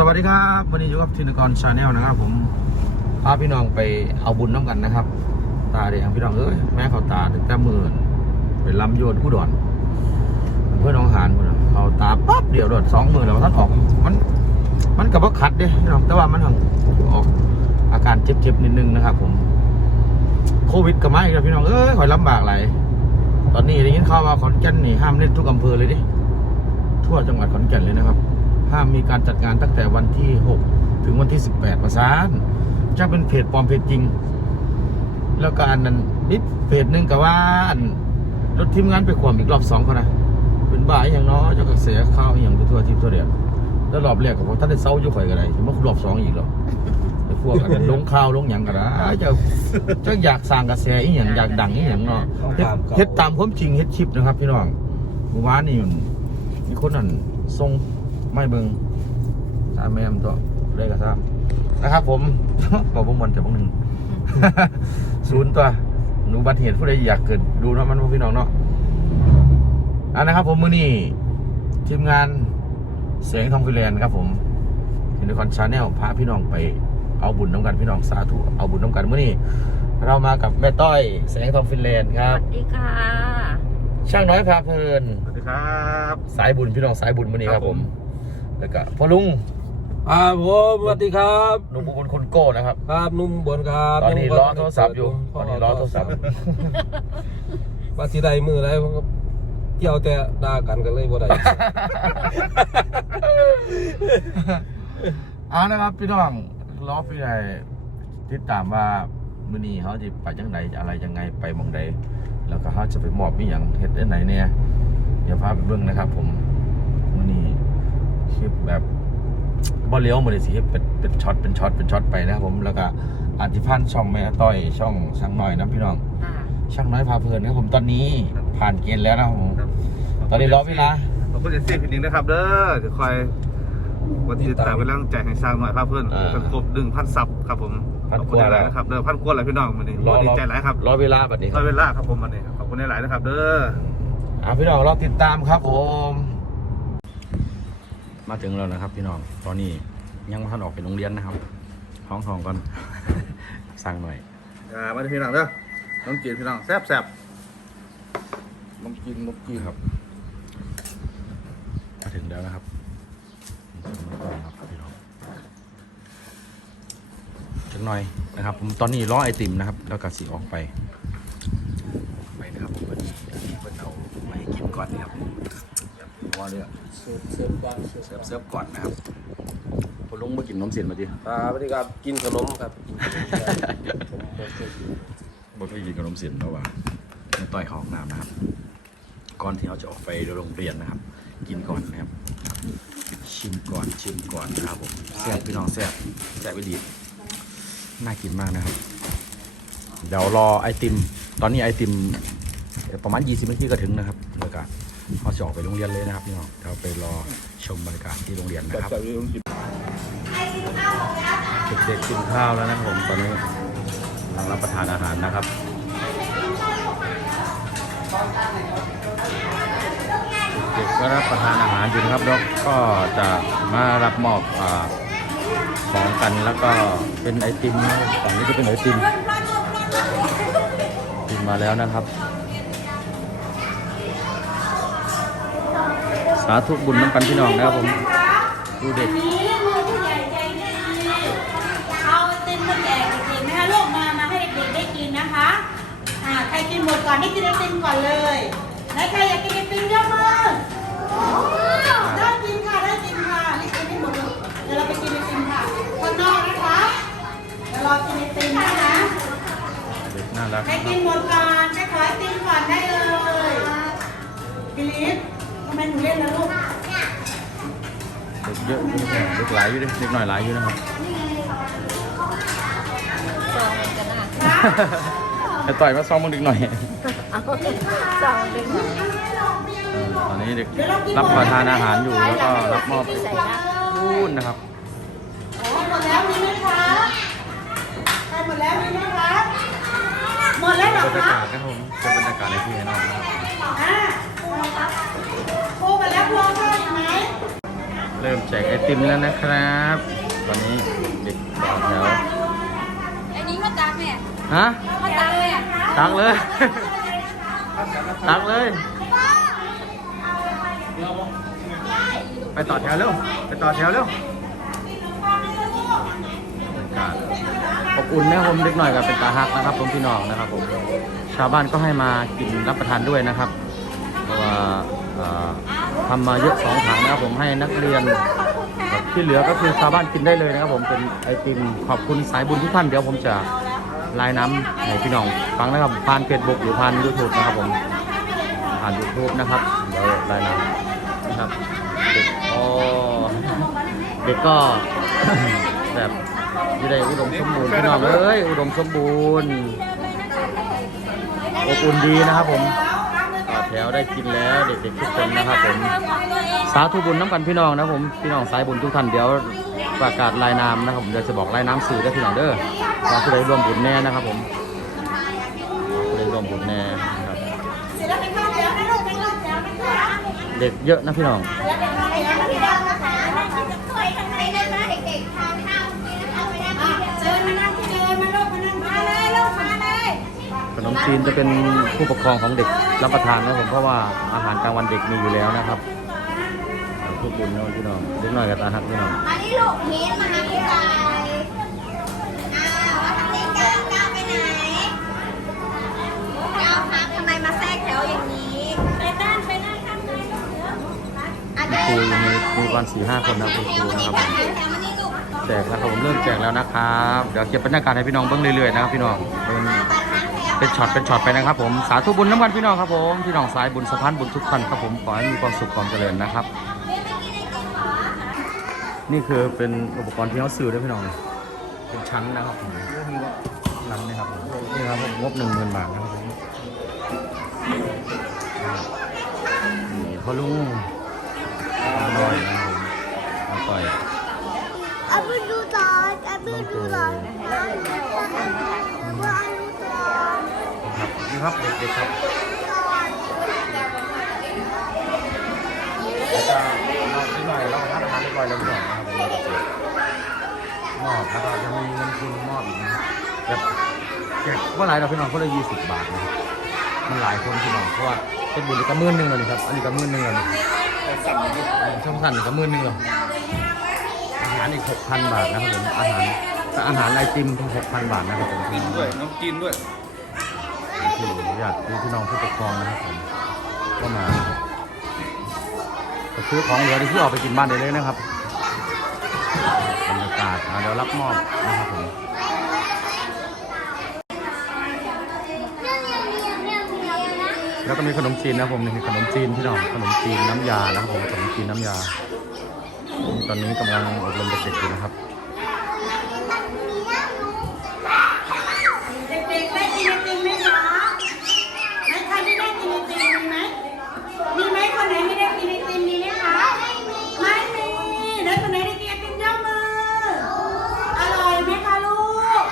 สวัสดีครับวันนี้อยู่กับทินกรชาแนลนะครับ ผมพาพี่น้องไปเอาบุญน้ำกันนะครับ ตาเดียงพี่น้องเอ้ยแม่เขาตาถึงแต่มือไปลำโยนผู้ดอนเพื่อนน้องหานคนเขาตาปั๊บเดียวโดดสองมือแล้วท่านออกมัน มันกับว่าคัดเด้พี่น้องแต่ว่ามันทางออกอาการเจ็บๆนิดนึงนะครับ ผมโควิดก็มาอีกแล้วพี่น้องเอ้ยคอยลำบากหลยตอนนี้ได้ยินข่าวว่าขอนแก่นนี่ห้ามเล่นทุกอำเภอเลยดิทั่วจังหวัดขอนแก่นเลยนะครับ ห้ามมีการจัดงานตั้งแต่วันที่ 6 ถึงวันที่ 18ประสานจะเป็นเพจปลอมเพจจริง แล้วก็อันนั้นนิดเพจหนึ่งกับว่าอันรถทีมงานไปขวมอีกรอบสองเขานะเป็นบ้าอหย่างเนาะเจ้ากระแสข่าวอหย่างไปทั่วทิพย์ทั่วเดียนแล้วรอบแรกกับผมท่านได้เศร้าอยู่ข่อยกันเลยถึงมารอบสองอีกหรอกไอ้พวกอันนั้นลงข่าวลงอย่างกันนะเจ้าเจ้าอยากสร้างกระแสอีหยังอยากดังอีหยังเนาะเฮ็ดเฮ็ดตามความจริงเฮ็ดชิปนะครับ พี่น้องเมื่อวานนี่มันมีคนนั่นส่ง ไม่เบิงตามแม่มตัวได้กระซ้ำนะครับ ผมบอกผมมันแต่พวกหนึ่งศูนย์ตัวหนูบัตรเหตุผู้ใดอยากเกิดดูเนาะมันพวกพี่น้องเนาะอันนะครับ ผมมือนี่ทีมงานเสียงทองฟิแลนด์ครับ ผมทีนครชาแนลพาพี่น้องไปเอาบุญน้ำกันพี่น้องสาธุเอาบุญน้ำกันมื่อนี้เรามากับแม่ต้อยแสงทองฟินแลนด์คสรับวัสดีค่ะ ช่างน้อยพาเพลินสวัสดีครับ สายบุญพี่น้องสายบุญมื่อนี้ครับครับผผมม แล้วก็พ่อลุงอ่าผมสวัสดีครับหนุ่มบุญคนโก้นะครับ ครับนุ่มบนครับตอนนี้งบ่ล้อโทรศัพท์อยู่ตอนนี้ล้อโทรศัพท์ว่าสิได้มือได้ผมก็เที่ยวแต่ด่ากันกันเลยบ่ได้เอานะครับพี่น้องรอพี่ใหญ่ติดตามว่ามื้อนี้เขาจะไปจังไดอะไรยังไงไปหมองใดแล้วก็เขาจะไปมอบมีหยังเฮ็ดได้ไหนเนี่ยเดี๋ยวพาไปเบิ่งนะครับผมมื้อนี้ คลิปแบบบ่เลี้ยวมื้อนี้สิเฮ็ดเป็นเป็นช็อตเป็นช็อตเป็นช็อตไปนะครับผมแล้วก็อาทิพันธ์ช่องแม่ต้อยช่องช่างน้อยนะพี่น้องค่ะช่างน้อยพาเพลินนะครับผมตอนนี้ผ่านเกณฑ์แล้วนะครับผมตอนนี้รอเวลา ขอบคุณเอซี่พินิงนะครับ เด้อเดี๋ยวคอยวันที่ตามไปแล้วใจให้สร้างหน่อยภาพเพื่อนอ่าเป็นครบดึงพันซับครับผมพันขอบกคุณว่าหลายๆนะครับเด้อพันกว่าหลายพี่น้องวันนี้ดีใจหลายครับรอเวลาแบบนี้คร้รัอบยเวลาครับผมวันนี้ขอบคุณหลายๆนะครับ เด้อ อ่าพี่น้องรอติดตามครับผม มาถึงแล้วนะครับ พี่น้องตอนนี้ยังไม่ทันออกไปโรงเรียนนะครับห้องทองก่อน สั่งหน่อยอ่ามาที่พี่น้องเด้อน้องจีนพี่น้องแซ่บแซ่บนมกินนมกี้ครับ มาถึงแล้วนะครับครับพี่น้องถึงหน่อยนะครับ ผมตอนนี้รอไอติมนะครับ แล้วก็สีออกไปไปนะครับผมวันนี้เพิ่นเอามาให้กินก่อนนะครับ ว่าเรือเสิร์ฟเสิร์ฟบ้างเสิร์ฟเสิร์ฟเสิร์ฟก่อนนะครับพอลุงมากินนมเสียนมาดิอ่าสวัสดีครับกินขนมครับกินขนมครับผมบ่เคยกินบ่เคยกินขนมเสียนเพราะว่าไม่ต่อยเขาห้องน้ำนะครับก่อนที่เราจะออกไปโรงเรียนนะครับ กินก่อนนะครับ ชิมก่อนชิมก่อนนะครับผมแซ่บพี่น้องแซ่บแซ่บไปดีน่ากินมากนะครับ เดี๋ยวรอไอติม ตอนนี้ไอติม ประมาณ 20นาทีก็ถึงนะครับแล้วก็เขาจะออกไปโรงเรียนเลยนะครับพี่น้องเดี๋ยวไปรอชมบรรยากาศที่โรงเรียนนะครับเด็กๆกินข้าวแล้วนะครับผมตอนนี้กำลังรับประทานอาหารนะครับเด็กๆก็รับประทานอาหารอยู่นะครับแล้วก็จะมารับมอบของกันแล้วก็เป็นไอติมนะครับฝั่งนี้จะเป็นไอติมติมมาแล้วนะครับ สาธุบุญน้ำกันพี่น้องนะครับผมดูเด็กนี้มือผู้ใหญ่ใจดีเอาไอติมมาแจกเด็กๆนะคะลูกมามาให้เด็กๆได้กินนะคะอ่าใครกินหมดก่อนให้กินไอติมก่อนเลยไหนใครอยากกินไอติมยกมือได้กินค่ะได้กินค่ะนี่กินไม่หมดเลยเดี๋ยวเราไปกินไอติมค่ะข้างนอกนะคะเดี๋ยวรอกินไอติมนะคะเด็กน่ารักใครกินหมดก่อนใครขอไอติมก่อนได้เลยบิลิฟ ทำไมหนูเล่นแล้วลูกเด็กเยอะเด็กหลายอยู่ดิเด็กหน่อยหลายอยู่นะครับซองมันกันนะไอ้ต่อยมาซ้อมมึงเด็กหน่อยเอาซองเป็นหน่อยเออตอนนี้เด็กรับประทานอาหารอยู่แล้วก็รับมอบไอใส่ติมนะนู่นนะครับอ๋อหมดแล้วมีไหมคะใครหมดแล้วมีไหมคะหมดแล้วเหรอบรรยาคะกาศนะครับผมเป็นบรรยากาศในที่ให้น้องนะครับ อ่าครูหมดแล้วพร้อมข้าวอีกไหม เริ่มแจกไอติมแล้วนะครับ ตอนนี้เด็กต่อแถวอันนี้มาตักเนี่ยฮะมาตักเนี่ยตักเลยตักเลยไปต่อแถวเร็วไปต่อแถวเร็วบรรยากาศอบอุ่นนะครับผมเล็กหน่อยกับเป็นตาฮักนะครับผมพี่น้องนะครับผมชาวบ้านก็ให้มากินรับประทานด้วยนะครับเพราะว่าเอ่อ ทำมาเยอะสองถังนะครับผมให้นักเรียนที่เหลือก็คือชาวบ้านกินได้เลยนะครับผมเป็นไอติมขอบคุณสายบุญทุกท่านเดี๋ยวผมจะรายน้ำให้พี่น้องฟังนะครับผ่านเฟซบุ๊กหรือผ่านยูทูบนะครับผมผ่านยูทูบนะครับเดี๋ยวรายน้ำนะครับเด็กอ๋อเด็กก็แบบอยู่ในอุดมสมบูรณ์พี่น้องเอ้ยอุดมสมบูรณ์อบอุ่นดีนะครับผม แถวได้กินแล้วเด็กๆทุกคนนะครับผมสาธุบุญน้ำกันพี่น้องนะผมพี่น้องสายบุญทุกท่านเดี๋ยวประกาศรายนามนะครับผมเดี๋ยวจะบอกรายนามสื่อได้พี่น้องเด้อว่าผู้ใดร่วมบุญแน่นะครับผมผู้ใดร่วมบุญแน่นะครับศิลปินเข้าแถวนะลูกเป็นเข้าแถวนะคะเด็กเยอะนะพี่น้อง มจีนจะเป็นผู้ปกครองของเด็กรับประทานนะผมเพราะว่าอาหารกลางวันเด็กมีอยู่แล้วนะครับทุกบุญนะพี่น้องเล็กน้อยกับตาหักพี่น้องอันนี้ลูกเห็นมาหาพี่ชายอ้าวว่าทำเล่นก้าวก้าวไปไหนก้าวครับทำไมมาแทรกแถวอย่างนี้ ไปนั่งไปนั่งข้างในลูกเดี๋ยวอะคเดิรูนมีมีวันสี่ห้าคนนะคุณครูนะครับผมแถวมานี่ลูกแจกแล้วครับผมเริ่มแจกแล้วนะครับ เดี๋ยวเก็บบรรยากาศให้พี่น้องเบิ้งเรื่อยๆนะครับพี่น้องเป็นมาทางแถว เป็นช็อตเป็นช็อตไปนะครับผมสาธุบุญน้ำกันพี่น้องครับผมพี่น้องสายบุญสะพานบุญทุกท่านครับผมขอให้มีความสุขความเจริญนะครับ นี่คือเป็นอุปกรณ์ที่เขาซื้อด้วยพี่น้องเป็นชั้นนะครับผมชั้นนะครับผมนี่ครับผมงบหนึ่งหมื่นบาทนะครับผมนี่พ่อลุงอร่อยนะครับผมอร่อยอาบุดูตอนอาบุดูตอนว่าดูตอน ครับเด็กๆครับแล้วก็เรานิดหน่อยเราทำอาหารเรียบร้อยแล้วพี่น้องนะครับผมเราจะเจอมอบแล้วก็จะมีเงินทุนมอบอีกนะครับแบบแจกว่าหลายเราพี่น้องคนละยี่สิบบาทนะมันหลายคนพี่น้องเพราะว่าเป็นบุญก็หมื่นหนึ่งเลยนะครับ อันนี้ก็หมื่นหนึ่งเลยช่องสั่นก็หมื่นหนึ่งเลยอาหารอีกหกพันบาทนะครับผมอาหารแต่อาหารไอติมหกพันบาทนะครับผมกินด้วยน้องกินด้วย ที่ญาติพี่น้องผู้ปกครองนะครับผมก็มาซื้อของเหลือที่ออกไปกินบ้านได้เลยนะครับบรรยากาศเดี๋ยวรับมอบนะครับผมแล้วก็มีขนมจีนนะผมนี่ขนมจีนพี่น้องขนมจีนน้ำยานะครับผมขนมจีนน้ำยา ตอนนี้กำลังอบรมเด็กๆอยู่นะครับ ไหมคนไหนไม่ได้กินไอติมมีไหมคะ ไม่มีแล้วคนไหนได้กินไอติมยกมือ อร่อยไหมคะลูก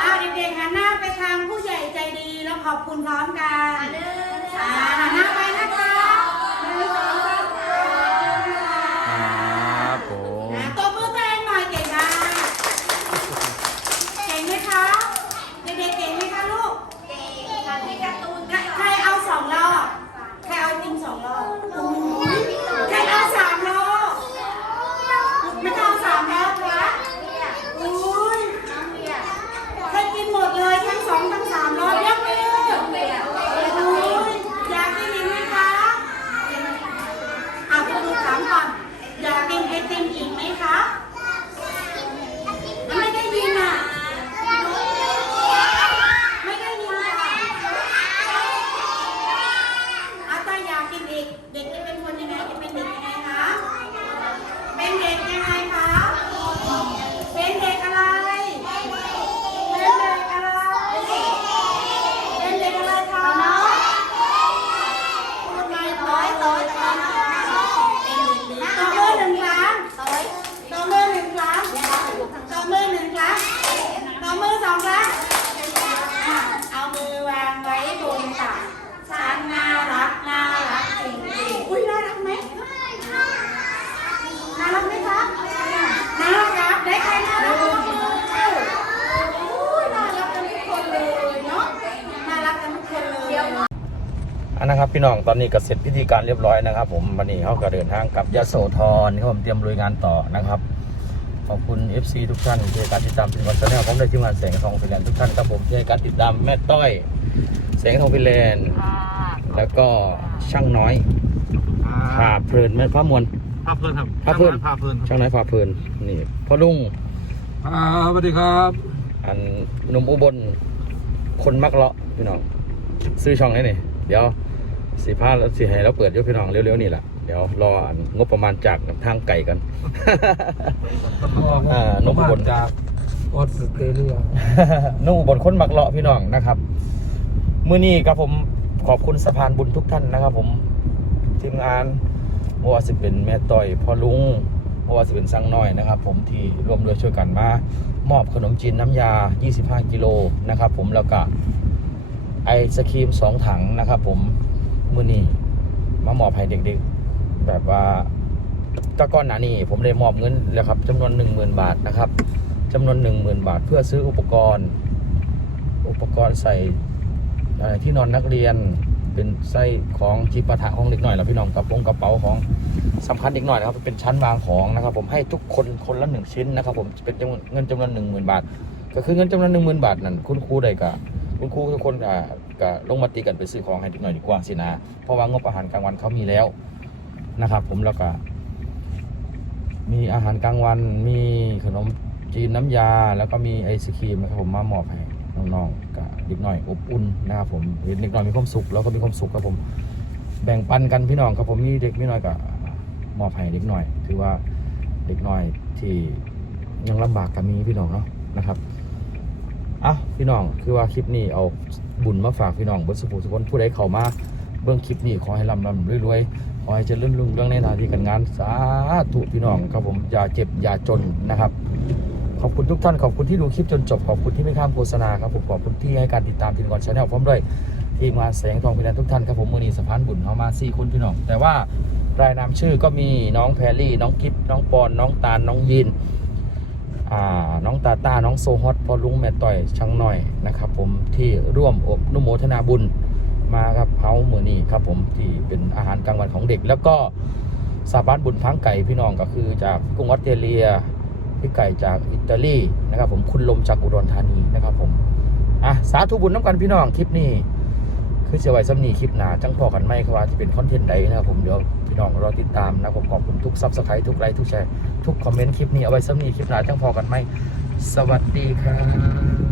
อ้าวเด็กๆหันหน้าไปทางผู้ใหญ่ใจดีแล้วขอบคุณพร้อมกันอ่าหันหน้าไป they can นนะครับพี่น้องตอนนี้ก็เสร็จพิธีการเรียบร้อยนะครับ ผมวันนี้เขาก็เดินทางกลับยโสธรครับผมเตรียมลุยงานต่อนะครับขอบคุณ FC ทุกท่านที่ให้การติดตามเป็นวันชาแนลผมได้ทีมงานแสงทองฟินแลนด์ทุกท่านครับผมที่ให้การติดตามแม่ต้อย แสงทองฟินแลนด์แล้วก็ช่างน้อยพาเพลินแม่พระมวลพาเพลินครับพาเพลินพาเพลินช่างน้อยพาเพลินนี่พ่อลุงอ่าสวัสดีครับ อันหนุ่มอุบลคนมักเลาะพี่น้องซื้อช่องให้นี่เดี๋ยว สีผ้าแล้วสีให้เราเปิดอยพี่น้องเร็วๆนี่แหละเดี๋ยวรออันงบประมาณจากทางไก่กันอ่านพบลจากออสเตรเลียนุ่งอุบลคนมักเลาะพี่น้องนะครับมื้อนี้ครับผมขอบคุณสะพานบุญทุกท่านนะครับผมทีมงานไม่ว่าสิเป็นแม่ต้อยพ่อลุงไม่ว่าสิเป็นสังน้อยนะครับ ผมที่ร่วมด้วยช่วยกันมามอบขนมจีนน้ำยา 25 กิโลนะครับ ผมแล้วก็ไอศครีมสองถังนะครับ ผม มือนี้มามอบให้เด็กๆ แบบว่าก็ก้อนหนานี่ผมได้มอบเงินแล้วครับจำนวน 10,000 บาทนะครับจำนวนหนึ่งหมื่นบาท เพื่อซื้ออุปกรณ์ อุปกรณ์ใส่ที่นอนนักเรียนเป็นไส้ของจีปาถะของเด็กหน่อยแล้วพี่น้องกระโปรงกระเป๋าของสำคัญเด็กหน่อยนะครับเป็นชั้นวางของนะครับ ผมให้ทุกคนคนละหนึ่งชิ้นนะครับ ผมเป็นเงินจำนวนหนึ่งหมื่นบาท ก็คือเงินจำนวนหนึ่งหมื่นบาทนั่นคุณครูใดกะคุณครูทุกคนอะ ก็ลงมาตีกันไปซื้อของให้เด็กหน่อยดีกว่าสินะ เพราะว่างบอาหารกลางวันเขามีแล้วนะครับ ผมแล้วก็ มีอาหารกลางวัน มีขนมจีนน้ำยา แล้วก็มีไอศครีมนะครับผมมามอบให้น้องๆกับเด็กน้อยอบอุ่นนะครับผมเด็กหน้อยมีความสุขแล้วก็มีความสุขครับผม แบ่งปันกันพี่น้องครับผมมีเด็กมีน้อยกับมอบให้เด็กหน้อย ถือว่าเด็กหน้อยที่ยังลำบากกับมีพี่น้องเนาะนะครับอะพี่น้องคือว่าคลิปนี้เอา บุญมาฝากพี่น้องบนสุภูสุคนผู้ใดเข้ามาเบื้องคลิปนี้ขอให้ลำลำรวยๆขอให้เจริญรุ่งเรื่องในหน้าที่การงานสาธุพี่น้องครับผมอย่าเจ็บอย่าจนนะครับ ขอบคุณทุกท่านขอบคุณที่ดูคลิปจนจบขอบคุณที่ไม่ข้ามโฆษณาครับผมขอบคุณที่ให้การติดตามทีมงานชาแนลพร้อมด้วยทีมงานแสงทองพิรันทุกท่านครับผมมือนีสะพานบุญเขามาสี่คนพี่น้อง แต่ว่ารายนามชื่อก็มีน้องแพรลี่ น้องกิฟน้องปอนน้องตาลน้องยิน น้องตาตาน้องโซฮอตพอลุงแม่ต่อยช่างหน่อยนะครับ ผมที่ร่วมอบนุโมทนาบุญมาครับเฮาเมื่อนี้ครับ ผมที่เป็นอาหารกลางวันของเด็ก แล้วก็สาบานบุญพังไก่พี่น้องก็คือจากกรุงออสเตรเลียพี่ไก่จากอิตาลีนะครับ ผมคุณลมจากอุดรธานีนะครับ ผมอะสาธุบุญน้ำกันพี่น้องคลิปนี้คือเสียไว้ซ้ำนีคลิปหนาจังพอกันไหมครับว่าจะเป็นคอนเทนต์ใดนะครับผมเดี๋ยว พี่น้องรอติดตามนะผมขอบคุณทุกซับสไครต์ทุกไลค์ทุกแชร์ทุกคอมเมนต์คลิปนี้เอาไว้ซ้ำนีคลิปหน้าจังพอกันไหมสวัสดีครับ